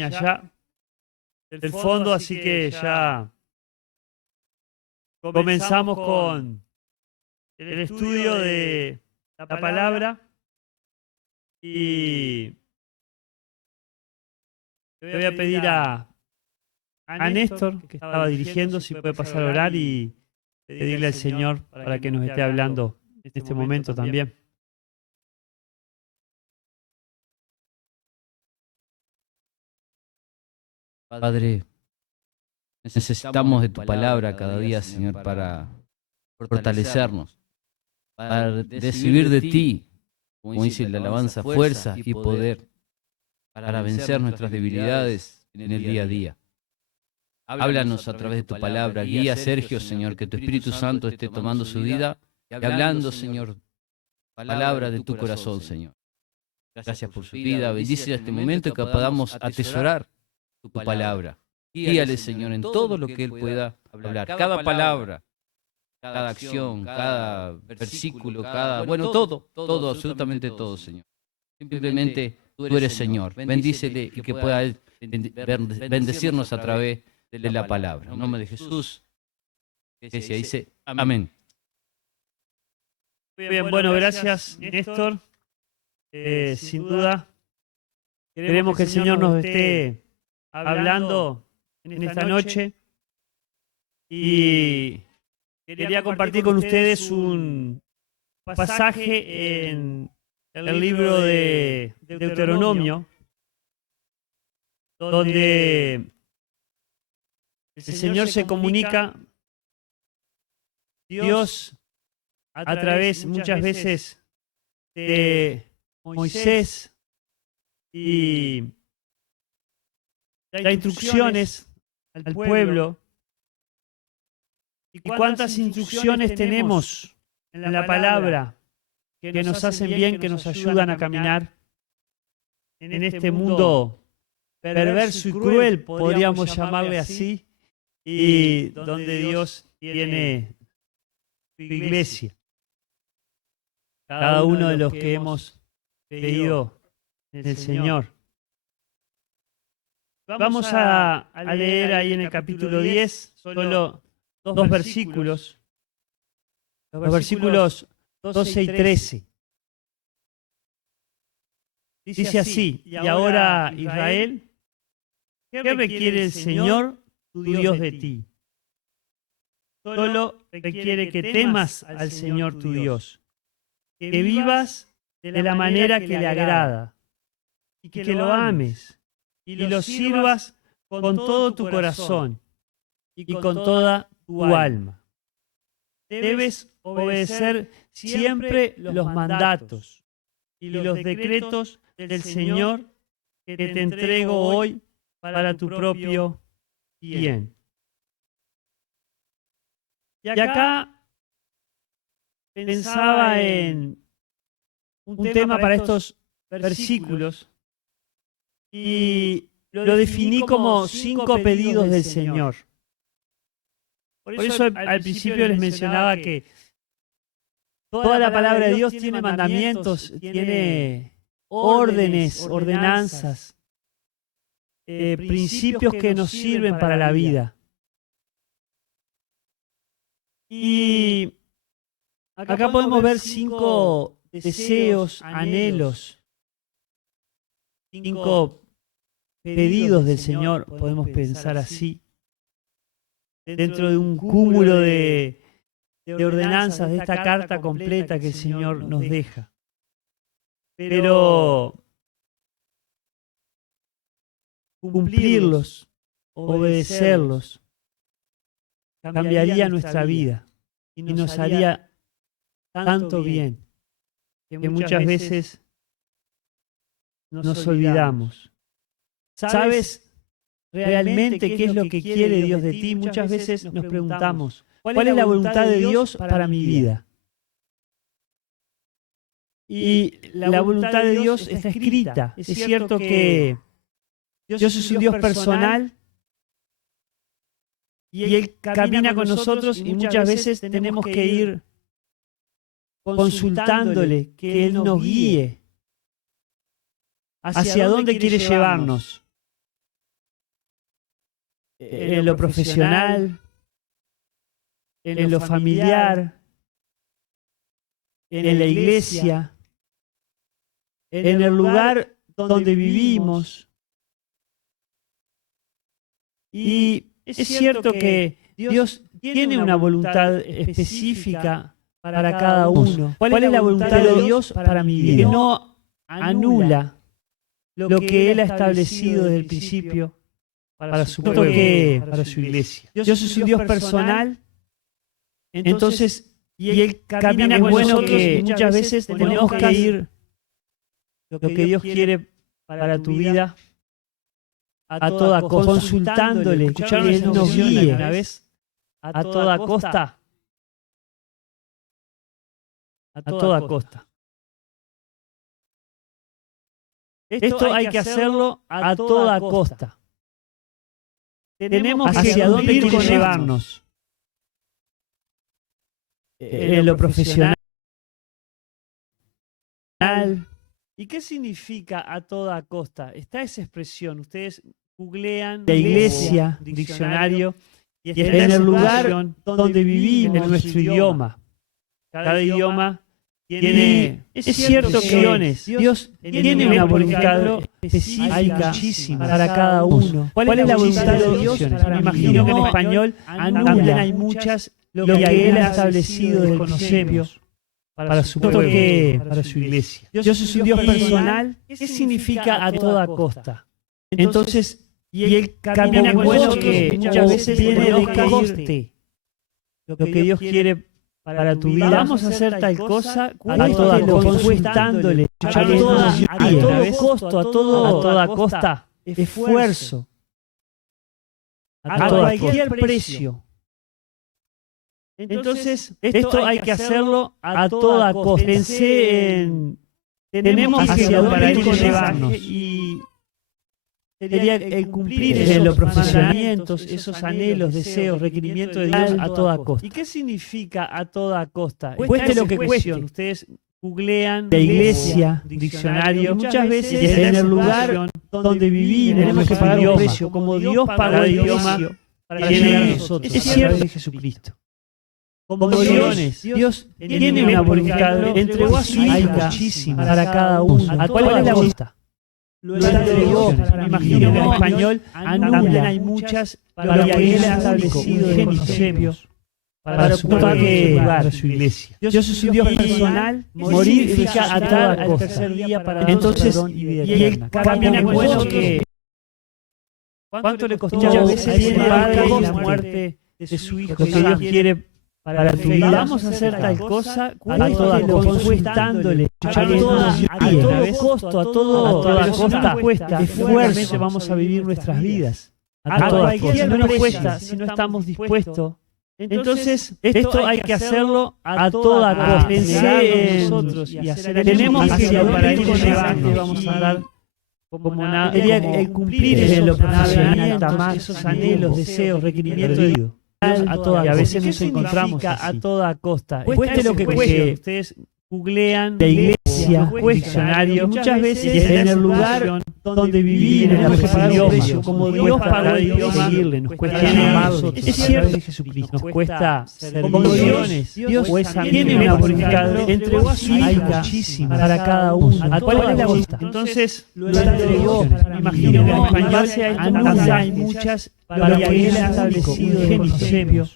allá del fondo, así que ya comenzamos con el estudio de la palabra y le voy a pedir a Néstor, que estaba dirigiendo, si puede pasar a orar y pedirle al Señor para que nos esté hablando en este momento también. Padre, necesitamos de tu palabra cada día, Señor, para fortalecernos, para recibir de ti, como dice la alabanza, fuerza y poder para vencer nuestras debilidades en el día a día. Háblanos a través de tu palabra, guía a Sergio, Señor, que tu Espíritu Santo esté tomando su vida y hablando, Señor, palabra de tu corazón, Señor. Gracias por su vida, bendice este momento y que podamos atesorar tu palabra. Guíale, Señor, en todo lo que Él pueda hablar. Cada palabra, cada acción, cada versículo, todo, absolutamente todo, Señor. Simplemente tú eres Señor. Bendícele y que pueda Él bendecirnos a través de la palabra. En nombre de Jesús, que se dice amén. Muy bien, bueno, gracias, Néstor. Sin duda, queremos que el Señor nos esté hablando en esta noche y quería compartir con ustedes un pasaje en el libro de Deuteronomio, donde el Señor se comunica, Dios, a través muchas veces de Moisés, y da instrucciones al pueblo. ¿Y cuántas instrucciones tenemos en la palabra que nos hacen bien, que nos ayudan a caminar en este mundo perverso y cruel, podríamos llamarle así, y donde Dios tiene su iglesia? Cada uno de los que hemos creído en el Señor. Vamos a leer ahí en el capítulo 10 solo dos versículos, los versículos 12 y 13. Dice así: y ahora, Israel, ¿qué requiere el Señor, tu Dios, de ti? Solo requiere que temas al Señor tu Dios, que vivas de la manera que le agrada, y que lo ames, y lo sirvas con todo tu corazón y con toda tu alma. Debes obedecer siempre los mandatos y los decretos del Señor que te entrego hoy para tu propio bien. Y acá pensaba en un tema para estos versículos y lo definí como 5 pedidos del Señor. Por eso al principio les mencionaba que toda la palabra de Dios tiene mandamientos, tiene órdenes, ordenanzas, principios que nos sirven para la vida. Y acá podemos ver 5 deseos, anhelos, 5 pedidos del Señor, podemos pensar así, dentro de un cúmulo de ordenanzas, de esta carta completa que el Señor nos deja. Pero cumplirlos, obedecerlos, cambiaría nuestra vida y nos haría tanto bien que muchas veces nos olvidamos. ¿Sabes realmente qué es lo que quiere Dios de ti? Muchas veces nos preguntamos, ¿cuál es la voluntad de Dios para mi vida? Y la voluntad de Dios está escrita. Es cierto que Dios es un Dios personal y Él camina con nosotros y muchas veces tenemos que ir consultándole, que Él nos guíe hacia dónde quiere llevarnos. en lo profesional, en lo familiar, en la iglesia, en el lugar donde vivimos. Y es cierto que Dios tiene una voluntad específica para cada uno. ¿Cuál es la voluntad de Dios para mi vida? Que no anula lo que Él ha establecido desde el principio para su pueblo, para su iglesia. Dios es un Dios personal, entonces, y Él camina con nosotros que muchas veces tenemos que ir lo que Dios quiere para tu vida a toda costa, consultándole, escuchando que Él nos guíe una vez a toda costa. A toda costa. Esto hay que hacerlo a toda costa. Tenemos hacia dónde quiere llevarnos. En lo profesional. ¿Y qué significa a toda costa? Está esa expresión. Ustedes googlean la iglesia, diccionario, y en el lugar donde vivimos, en nuestro idioma. Cada idioma tiene, es cierto que Dios tiene una voluntad específica para cada uno. ¿Cuál es la voluntad de Dios? Me imagino que en español también hay muchas, lo que Él ha establecido desde el principio para su pueblo, para su iglesia. Dios es un Dios personal. ¿Qué significa a toda costa? Entonces, y Él camina con nosotros que muchas veces viene de coste. Lo que Dios quiere para tu vida. Vamos a hacer tal cosa a toda costa, consultándole, a todo costo, a toda costa, esfuerzo, a cualquier precio. Entonces, esto hay que hacerlo a toda costa. Pensé en, tenemos hacia dónde llevarnos y sería el cumplir los profesionamientos, esos anhelos, deseos, requerimientos de Dios a toda costa. ¿Y qué significa a toda costa? Cueste lo que cueste. Ustedes googlean la iglesia, diccionario, muchas veces en el lugar donde vivimos tenemos que pagar un precio, como Dios pagó el idioma para llegar a nosotros, es cierto, de Jesucristo. Como Dios tiene una voluntad, entregó a su hija para cada uno. ¿A cuál es la costa? Lo entregó, me imagino que en español también hay muchas, para que Él ha establecido en principio para su pueblo, para su iglesia. Dios es un Dios personal, morifica a toda costa. Tercer día para entonces, y Él camina con nosotros que ¿cuánto le costó a veces la muerte de su hijo? Lo que Dios quiere para tu vida. Vamos a hacer tal cosa a toda costa, consultándole, a todo costo, a toda costa, esfuerzo, vamos a vivir nuestras vidas. A toda costa. Si no nos cuesta, si no estamos dispuestos, entonces esto hay que hacerlo a toda costa. Pensé en nosotros y hacer, tenemos hacia para ir llevando, vamos a dar como el cumplir lo profesional, amar esos anhelos, deseos, requerimientos de Dios. Y a veces nos encontramos a toda costa. Cueste lo que cueste. Ustedes googlean la iglesia, diccionario, muchas veces en el lugar donde vivimos tenemos que pagar un precio, como Dios pagó el idioma, nos cuesta amarlo, es cierto, de Jesucristo, nos cuesta como Dios tiene una voluntad, entregó a su hija para cada uno. ¿A cuál es la costa? Entonces lo entregó, me imagino que en español hay muchas, para que Él ha establecido en principio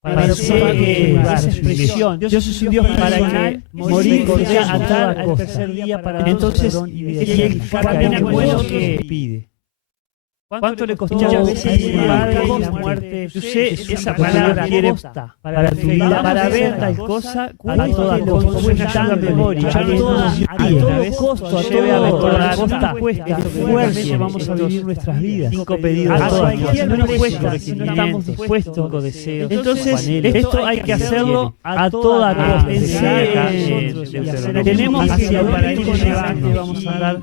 para su expresión. Dios es un Dios para morir a toda costa. Tercer día para entonces, y Él camina con nosotros que pide. ¿Cuánto le costó a veces la muerte? Yo sé, esa palabra quiere para tu vida, para ver tal cosa a toda costa, como una memoria, a todo costo, a toda costa, esfuerzo, vamos a vivir nuestras vidas. 5 pedidos a toda costa. Si no nos cuesta, si no estamos dispuestos, 5 deseos. Entonces, esto hay que hacerlo a toda costa. Tenemos hacia para ir llevando, vamos a dar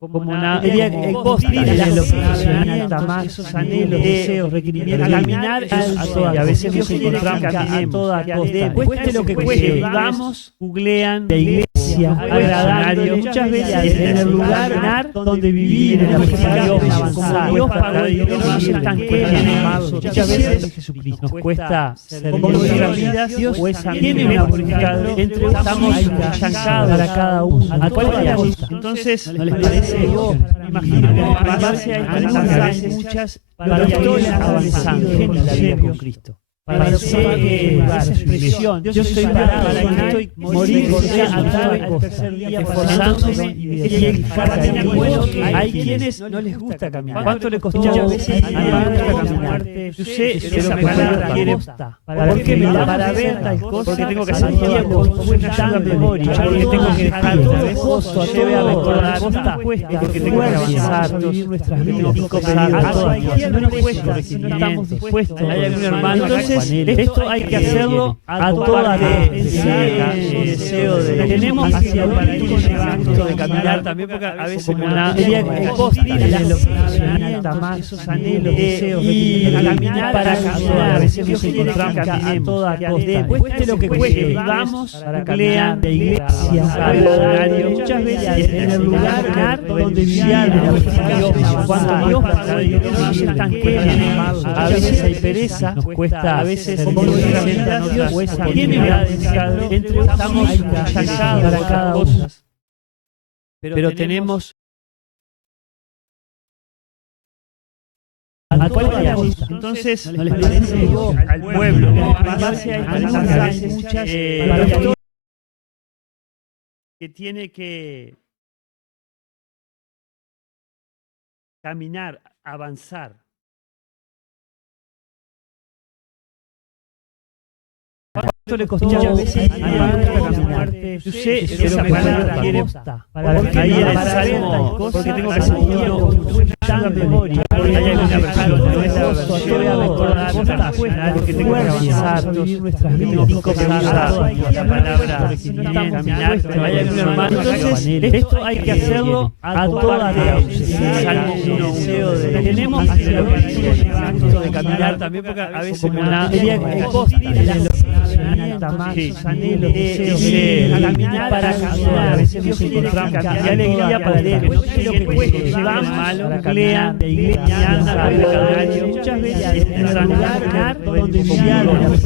como el costo de lo profesional, amar esos anhelos, deseos, requerimientos, caminar a toda, y a veces nos encontramos a toda costa. Cueste lo que cueste, vamos, googlean la iglesia, iglesia, agradándole muchas veces en el lugar donde vivir, en la fortificación, avanzar. Dios para Dios no se estanque, muchas veces Jesucristo nos cuesta servir nuestras vidas. Dios tiene una purificadora, estamos estancados para cada uno. ¿A cuál le gusta? Entonces, ¿no les parece? Imagínense, base a veces muchas historias avanzando en la vida con Cristo. Parece esa expresión, yo soy parado, estoy morir por Dios, al tercer día esforzándome y hay quienes no les gusta caminar. ¿Cuánto le costó a veces a mí me gusta caminar? Yo sé esa palabra quiere porque me da para ver tal cosa, porque tengo que hacer tiempo, una ayuda memoria, porque tengo que dejar costo a todo, recordar porque tengo que avanzar, vivir nuestras vidas, no nos cuesta, si no estamos dispuestos. Hay algún hermano, entonces esto hay que hacerlo a toda deseo de tenemos para ir gusto de caminar también, porque a veces como una esos anhelos, deseos y caminar para caminar, a veces nos encontramos a toda costa, cueste lo que cueste, vamos para caminar de iglesia a horario, muchas veces en el lugar donde vivíamos, cuando Dios para Dios no se estanque, a veces hay pereza, nos cuesta, a veces Dios tiene una entre estamos cansados para cada uno, pero tenemos ¿a cuál le gusta? Entonces, ¿no les parece al pueblo? Muchas que tiene que caminar, avanzar. ¿Cuánto le costó a veces a mí me gusta caminar? Yo sé esa palabra quiere porque ahí en el Salmo, porque tengo que hacer una memoria, porque hay alguna persona que no es la recordar porque tengo que avanzar, vivir nuestras vidas, la palabra caminar, hay algún hermano. Entonces, esto hay que hacerlo a toda deseo. Salmo 1:1. Tenemos gusto de caminar también, porque a veces como una anhelos, deseos, caminar para caminar, a veces nos encontramos qué alegría para leer, no sé lo que cueste, vamos malo, lean, de iglesia, andan, muchas veces en el lugar donde vivíamos.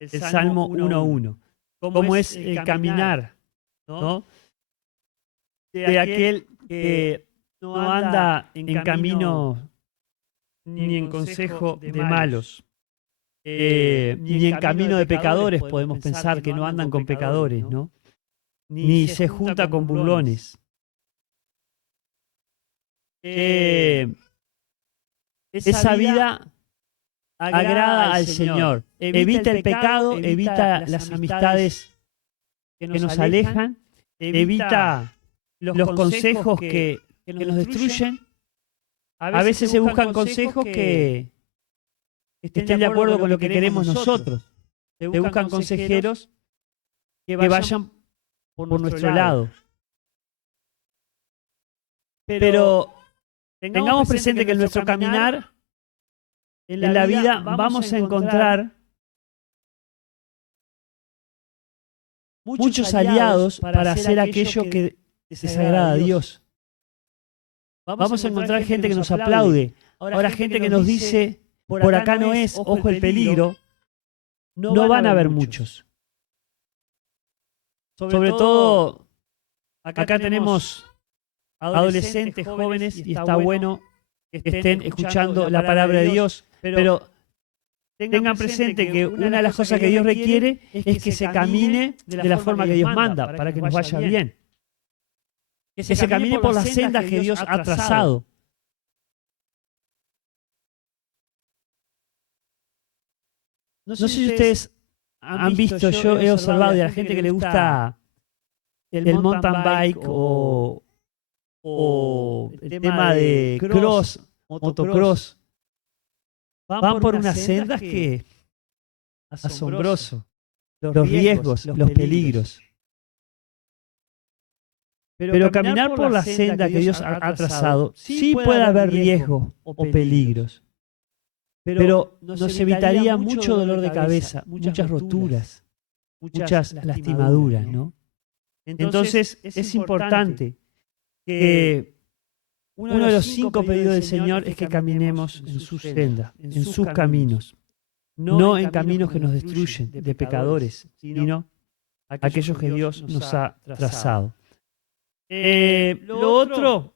El Salmo 1:1, cómo es el caminar, ¿no? De aquel que no anda en camino ni en consejo de malos. Ni en camino de pecadores podemos pensar que no andan con pecadores, ¿no? Ni se junta con burlones. Esa vida agrada al Señor. Evita el pecado, evita las amistades que nos alejan, evita los consejos que nos destruyen. A veces se buscan consejos que estén de acuerdo con lo que queremos nosotros. Se buscan consejeros que vayan por nuestro lado. Pero tengamos presente que en nuestro caminar, en la vida, vamos a encontrar muchos aliados para hacer aquello que desagrada a Dios. Vamos a encontrar gente que nos aplaude. Ahora gente que nos dice: por acá no es, ojo el peligro, no van a haber muchos. Sobre todo, acá tenemos adolescentes, jóvenes, y está bueno que estén escuchando la palabra de Dios, pero tengan presente que una de las cosas que Dios requiere es que se camine de la forma que Dios manda, para que nos vaya bien. Que se camine por las sendas que Dios ha trazado. No sé si ustedes han visto, yo he observado de la gente que le gusta el mountain bike o el tema de cross, motocross. Van por unas sendas que asombroso. Los riesgos, los peligros. Pero caminar por la senda que Dios ha trazado, sí puede haber riesgos o peligros. Pero nos evitaría mucho dolor de cabeza, muchas roturas, muchas lastimaduras, ¿no? Entonces es importante que uno de los 5 pedidos del Señor es que caminemos en su senda, en sus caminos, no en caminos que nos destruyen, de pecadores, sino aquellos que Dios nos ha trazado. Lo otro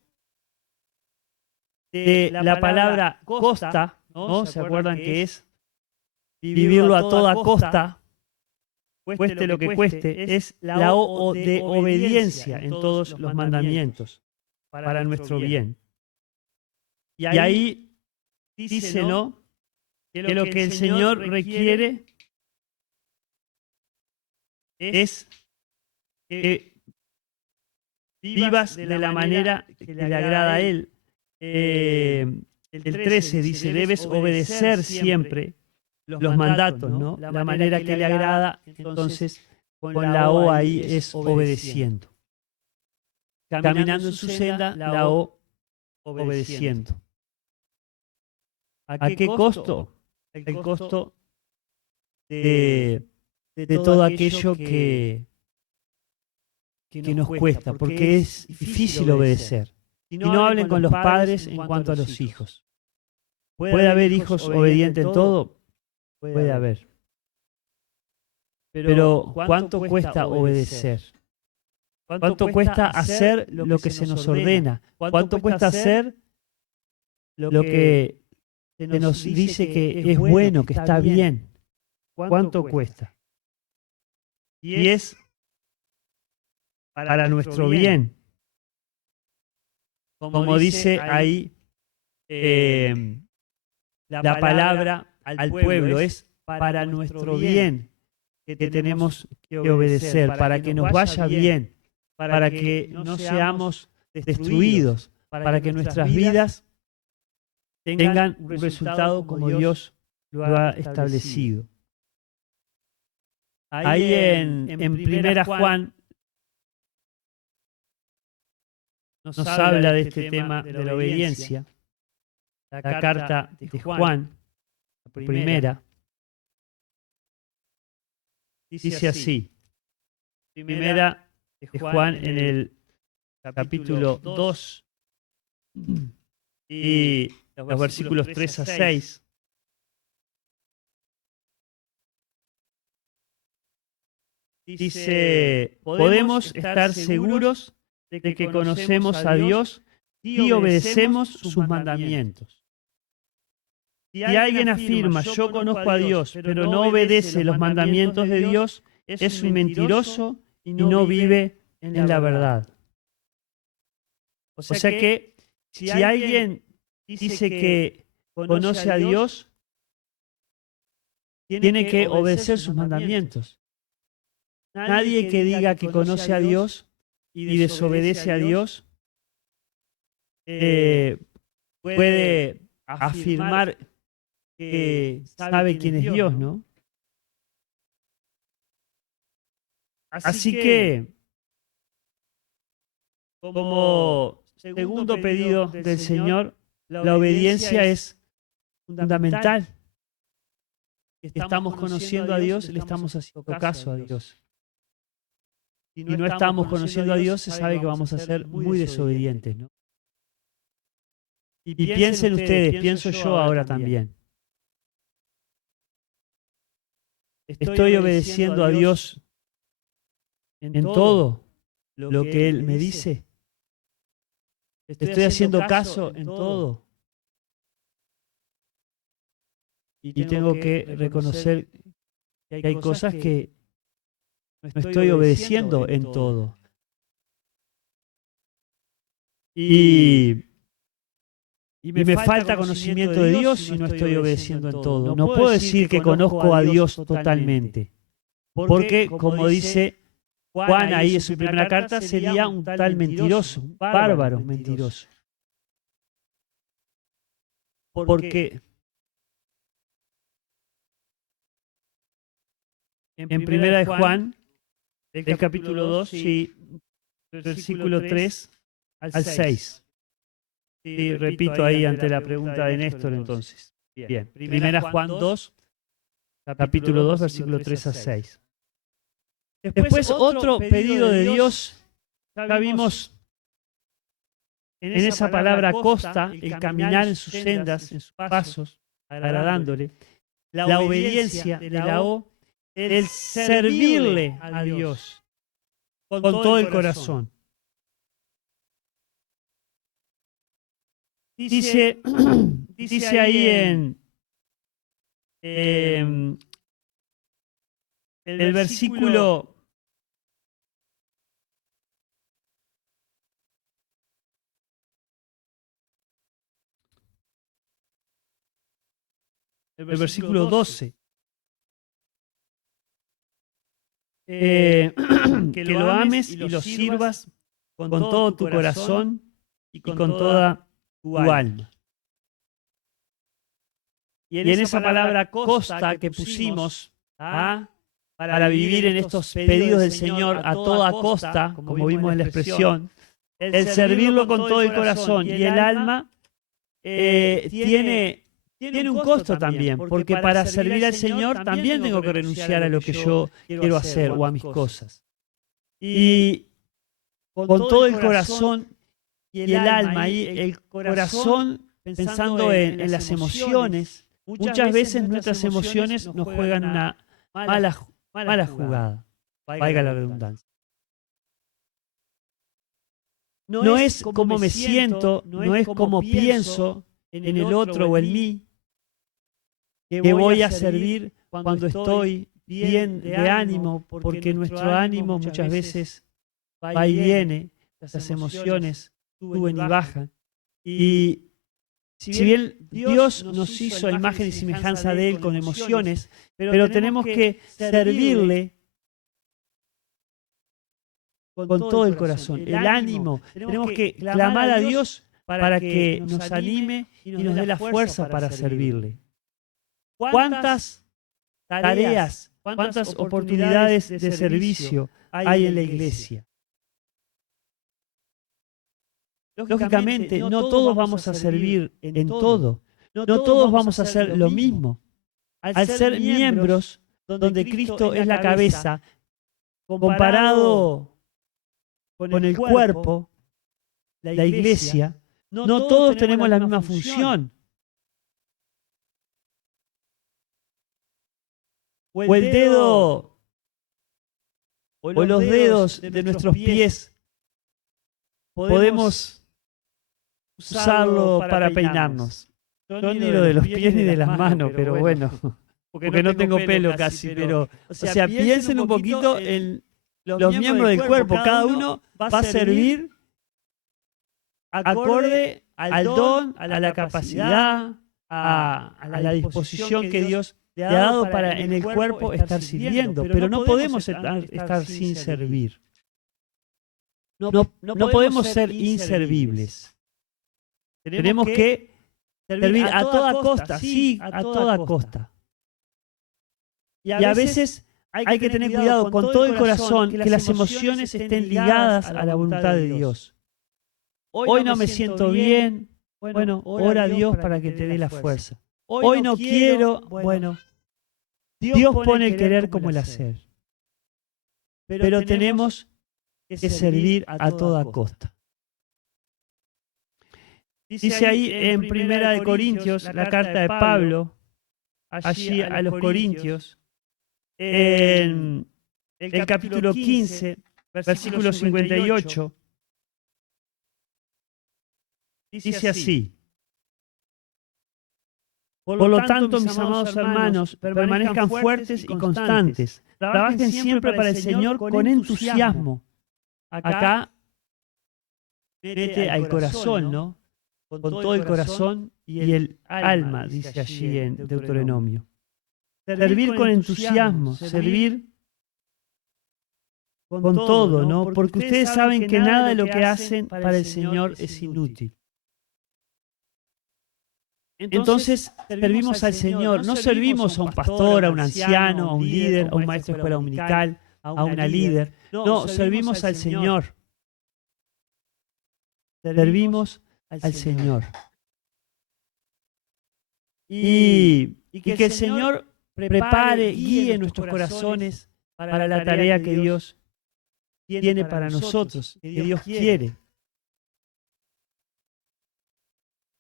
de la palabra costa, ¿no? ¿Se acuerdan que es vivirlo a toda costa? Cueste lo que cueste, es la O de obediencia en todos los mandamientos para nuestro bien. Y ahí dice, ¿no?, que lo que el Señor requiere es que vivas de la manera que le agrada a Él. El 13 dice, debes obedecer siempre los mandatos, ¿no? La manera que le agrada, entonces con la O ahí es obedeciendo. Caminando en su senda, la O obedeciendo. ¿A qué costo? El costo de todo aquello que nos cuesta, porque es difícil obedecer. Y no hablen con los padres en cuanto a los hijos. ¿Puede haber hijos obedientes en todo? Puede haber. Pero ¿cuánto cuesta obedecer? ¿Cuánto cuesta hacer lo que se nos ordena? ¿Cuánto cuesta hacer lo que se nos dice que es bueno, que está bien? ¿Cuánto cuesta? Y es para nuestro bien. Como dice ahí la palabra al pueblo, es para nuestro bien que tenemos que obedecer, para que nos vaya bien, para que no seamos destruidos, para que nuestras vidas tengan un resultado como Dios lo ha establecido. Ahí en Primera Juan nos habla de este tema de la obediencia. La carta de Juan, la primera, dice así. Primera de Juan en el capítulo 2 y los versículos 3 a 6. Dice, podemos estar seguros de que conocemos a Dios y obedecemos sus mandamientos. Si alguien afirma, yo conozco a Dios, pero no obedece los mandamientos de Dios, es un mentiroso y no vive en la verdad. O sea que si alguien dice que conoce a Dios, tiene que obedecer sus mandamientos. Nadie que diga que conoce a Dios y desobedece a Dios puede afirmar que sabe quién es Dios, ¿no? Así que, como segundo pedido del Señor, la obediencia es fundamental. Estamos conociendo a Dios, le estamos haciendo caso a Dios. Si no estamos conociendo a Dios, se sabe que vamos a ser muy desobedientes, ¿no? Y piensen ustedes, pienso yo ahora también. ¿Estoy obedeciendo a Dios en todo lo que Él me dice? ¿Estoy haciendo caso en todo? Y tengo que reconocer que hay cosas que no estoy obedeciendo en todo. Y me falta conocimiento de Dios si no estoy obedeciendo en todo. No puedo decir que conozco a Dios totalmente. Porque, como dice Juan ahí en su primera carta, sería un tal mentiroso, un bárbaro mentiroso. Porque en primera de Juan, el capítulo 2, sí, versículo 3 al 6. Sí, repito ahí ante la pregunta de Néstor entonces. Bien, primera Juan 2, capítulo 2, versículo 3 a 6. Después otro pedido de Dios, ya vimos en esa palabra costa, el caminar en sus sendas, en sus pasos, agradándole, la obediencia de la O, el servirle a Dios con todo el corazón. Dice ahí en el versículo 12. Que lo ames y lo sirvas con todo tu corazón y con toda tu alma. Y en esa palabra costa que pusimos para vivir en estos pedidos del Señor a toda costa, como vimos en la expresión, el servirlo con todo el corazón y el alma tiene un costo también, porque para servir al Señor también tengo que renunciar a lo que yo quiero hacer o a mis cosas. Y con todo el corazón y el alma, y el corazón pensando en las emociones, muchas veces nuestras emociones nos juegan una mala jugada, valga la redundancia. No es como me siento, no es como pienso en el otro o en mí, que voy a servir cuando estoy bien de ánimo, porque nuestro ánimo muchas veces va y viene, las emociones suben y bajan. Y si bien Dios nos hizo a imagen y semejanza de Él con emociones, pero tenemos que servirle con todo el corazón, el ánimo. Tenemos que clamar a Dios para que nos anime y nos dé la fuerza para servirle. ¿Cuántas tareas, cuántas oportunidades de servicio hay en la iglesia? Lógicamente, no todos vamos a servir en todo. No todos vamos a hacer lo mismo. Al ser miembros donde Cristo es la cabeza, comparado con el cuerpo, la iglesia, no todos tenemos la misma función. O el dedo, o los dedos de nuestros pies, podemos usarlo para peinarnos. Yo ni lo de los pies ni de las manos, pero bueno, porque no tengo pelo casi, pero, o sea, piensen un poquito en los miembros del cuerpo. Cada uno va a servir acorde al don, a la capacidad, a la disposición que Dios le ha dado para en el cuerpo estar sirviendo, pero no podemos estar sin servir. No podemos ser inservibles. Tenemos que servir a toda costa, sí, a toda costa. Y a veces hay que tener cuidado con todo el corazón que las emociones estén ligadas a la voluntad de Dios. Hoy no me siento bien, bueno, ora a Dios para que te dé la fuerza. Hoy no quiero, bueno, Dios pone el querer como el hacer. Pero tenemos que servir a toda costa. Dice ahí en Primera de Corintios, la carta de Pablo, allí a los Corintios, en el capítulo 15, versículo 58, dice así: por lo tanto, mis amados hermanos, permanezcan fuertes y constantes. Trabajen siempre para el Señor con entusiasmo. Acá mete al corazón, ¿no? Con todo el corazón y el alma, dice allí en Deuteronomio. Servir con entusiasmo, servir con todo, ¿no? Porque ustedes saben que nada de lo que hacen para el Señor es inútil. Entonces servimos al Señor, no servimos a un pastor, a un anciano, a un líder, a un maestro de escuela dominical, a una líder. No, servimos al Señor. Servimos al Señor. Y que el Señor prepare, guíe nuestros corazones para la tarea que Dios tiene para nosotros, que Dios quiere.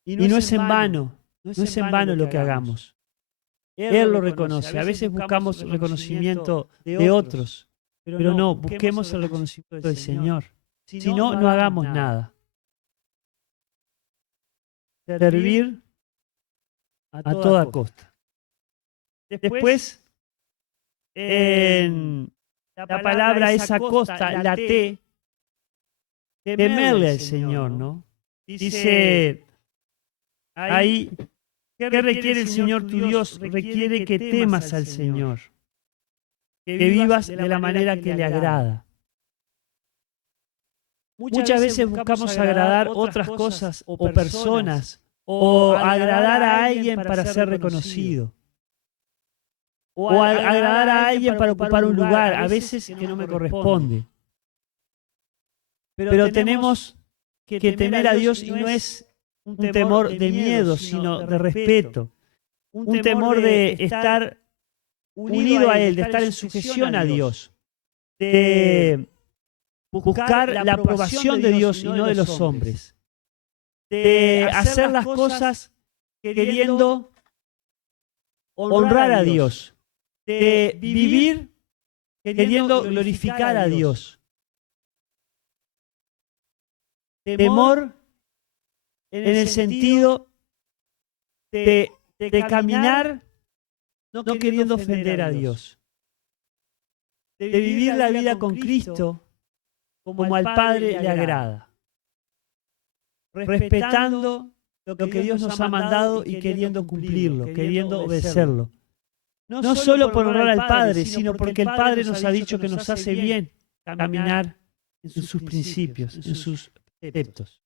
Y no es en vano, no es en vano lo que hagamos. Él lo reconoce. A veces buscamos reconocimiento de otros, pero no, busquemos el reconocimiento del Señor. Si no, no hagamos nada. Servir a toda costa. Después, en la palabra esa costa, la T, temerle al Señor, ¿no? Dice ahí, ¿qué requiere el Señor tu Dios? Requiere que temas al Señor, que vivas de la manera que le agrada. Muchas veces buscamos agradar otras cosas o personas o agradar a alguien para ser reconocido. O agradar a alguien para ocupar un lugar, a veces que no me corresponde. Pero tenemos que temer a Dios y no es un temor de miedo, sino de respeto. Un temor de estar unido a Él, de estar en sujeción a Dios. De buscar la aprobación de Dios y no de los hombres. De hacer las cosas queriendo honrar a Dios. De vivir queriendo glorificar a Dios. Temor en el sentido de caminar no queriendo ofender a Dios. De vivir la vida con Cristo como al Padre le agrada. Respetando lo que Dios nos ha mandado y queriendo cumplirlo, queriendo obedecerlo. No solo por honrar al Padre, sino porque el Padre nos ha dicho que nos hace bien caminar en sus principios, en sus preceptos.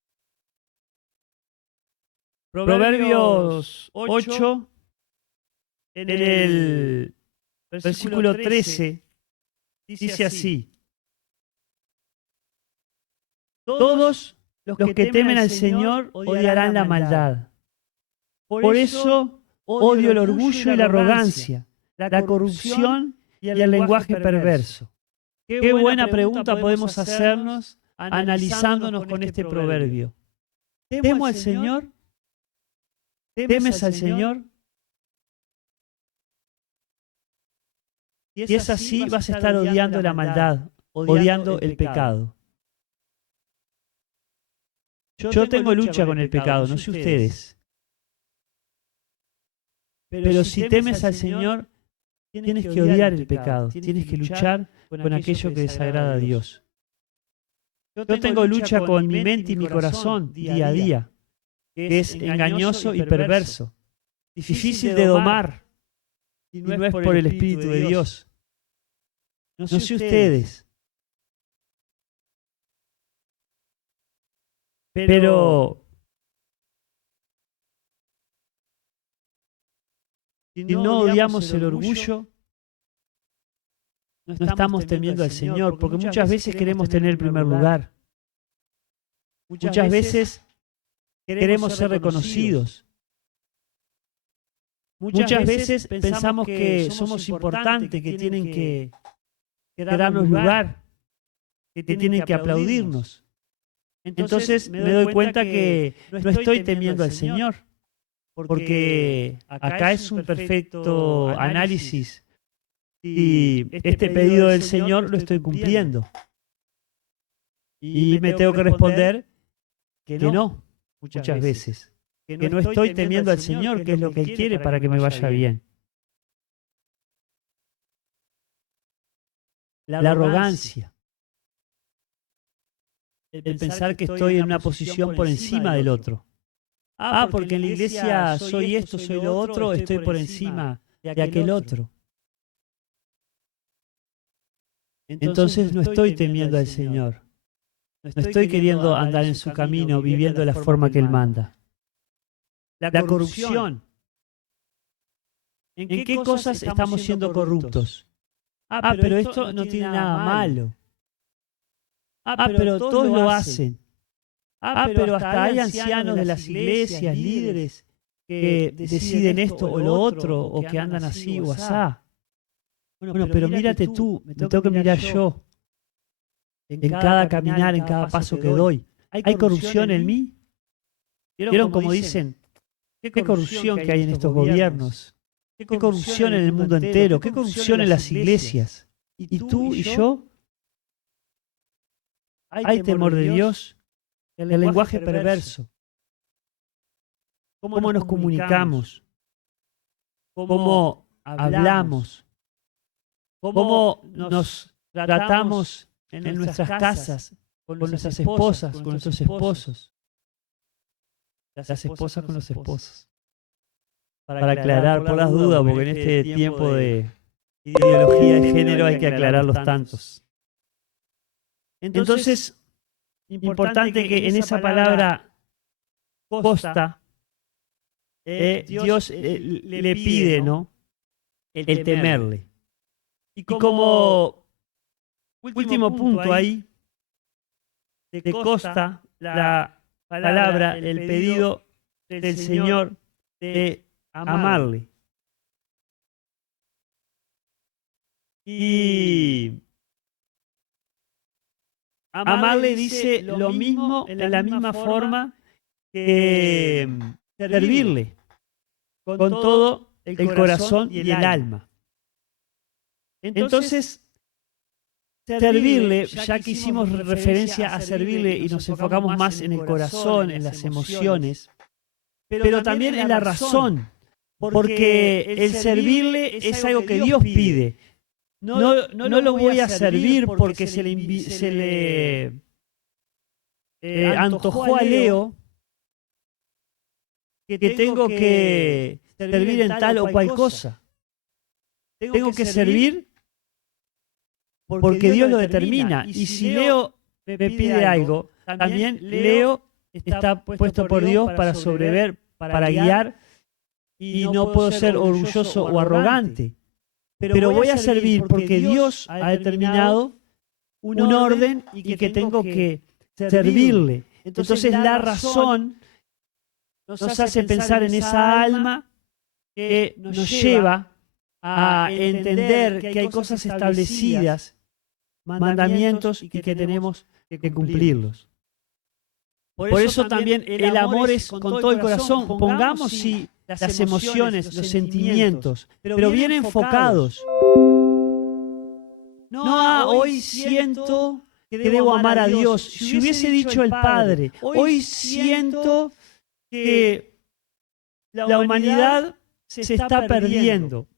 Proverbios 8, en el versículo 13, dice así: todos los que temen al Señor odiarán la maldad. Por eso odio el orgullo y la arrogancia, la corrupción y el lenguaje perverso. Qué buena pregunta podemos hacernos analizándonos con este proverbio. ¿Temo al Señor? ¿Temes al Señor? Si es así, vas a estar odiando la maldad, odiando el pecado. Yo tengo lucha con el pecado, no sé ustedes. Pero si temes al Señor, tienes que odiar el pecado, tienes que luchar con aquello que desagrada a Dios. Yo tengo lucha con mi mente y mi corazón día a día, que es engañoso y perverso, difícil de domar, y no es por el Espíritu de Dios. No sé ustedes, pero si no odiamos el orgullo, no estamos temiendo al Señor, porque muchas veces queremos tener el primer lugar. Muchas veces queremos ser reconocidos. Muchas veces pensamos que somos importantes, que tienen que darnos lugar, que tienen que aplaudirnos. Entonces me doy cuenta que no estoy temiendo al Señor, porque acá es un perfecto análisis y este pedido del Señor lo estoy cumpliendo. Y me tengo que responder que no, muchas veces. Que no estoy temiendo al Señor, que es lo que Él quiere para que me vaya bien. La arrogancia. El pensar que estoy en una posición por encima del otro. Porque en la iglesia soy esto, soy lo otro, estoy por encima de aquel otro. Entonces no estoy temiendo al Señor. No estoy queriendo andar en su camino, viviendo de la forma que Él manda. La corrupción. ¿En qué cosas estamos siendo corruptos? Pero esto no tiene nada malo. Pero todos lo hacen. Pero hasta hay ancianos de las iglesias, líderes, que deciden esto o lo otro, o que andan así o asá. Bueno, pero mírate tú, me tengo que mirar yo. En cada caminar, en cada paso que doy. ¿Hay corrupción en mí? ¿Vieron como dicen? ¿Qué corrupción que hay en estos gobiernos? ¿Qué corrupción en el mundo entero? ¿Qué corrupción en las iglesias? ¿Y tú y yo? ¿Hay temor de Dios? El lenguaje perverso. ¿Cómo nos comunicamos? ¿Cómo hablamos? ¿Cómo nos tratamos en nuestras casas, con nuestras esposas, con nuestros esposos? Las esposas con los esposos. Para aclarar por las dudas, porque en este tiempo de ideología de género hay que aclarar los tantos. Entonces, importante que en esa palabra costa, Dios le pide, ¿no?, el temerle. Y como último punto ahí, de costa la palabra, el pedido del Señor de amarle. Y amarle dice lo mismo, en la misma forma que servirle con todo el corazón y el alma. Entonces, servirle, ya que hicimos referencia a servirle y nos enfocamos más en el corazón, en las emociones, pero también en la razón, porque el servirle es algo que Dios pide. No lo voy a servir porque se le antojó a Leo que tengo que servir en tal o cual cosa. Tengo que servir porque Dios lo determina. Y si Leo me pide algo, también Leo está puesto por Dios para sobrever, para guiar, y no puedo ser orgulloso o arrogante. Pero voy a servir porque Dios ha determinado un orden y que tengo que servirle. Entonces la razón nos hace pensar en esa alma que nos lleva a entender que hay cosas establecidas, mandamientos, y que tenemos que cumplirlos. Por eso también el amor es con todo el corazón. Pongamos sí las emociones, los sentimientos, pero bien enfocados. No, hoy siento que debo amar a Dios. Si hubiese dicho el Padre, hoy siento que la humanidad se está perdiendo,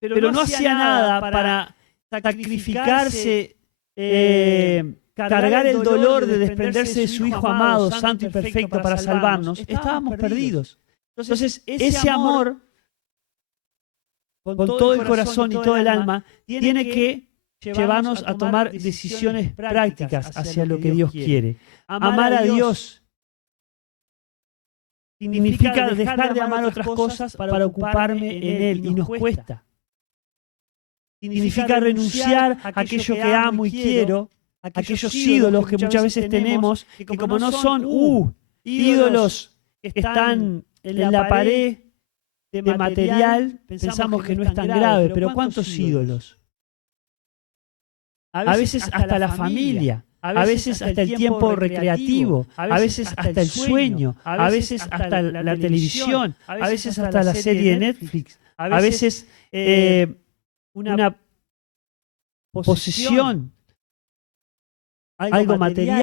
pero no hacía nada para sacrificarse, cargar el dolor de desprenderse de su Hijo amado, santo y perfecto para salvarnos, estábamos perdidos. Entonces, ese amor, con todo el corazón y todo el alma, tiene que llevarnos a tomar decisiones prácticas hacia lo que Dios quiere. Amar a Dios significa dejar de amar otras cosas para ocuparme en Él, y nos cuesta. Significa renunciar a aquello que amo y quiero, aquellos ídolos que muchas veces tenemos, que como no son ídolos que están en la pared de material, pensamos que no es tan grave, pero ¿cuántos ídolos? A veces hasta la familia, a veces hasta el tiempo recreativo, a veces hasta el sueño, a veces hasta la televisión, a veces hasta la serie de Netflix, a veces una posesión, algo material.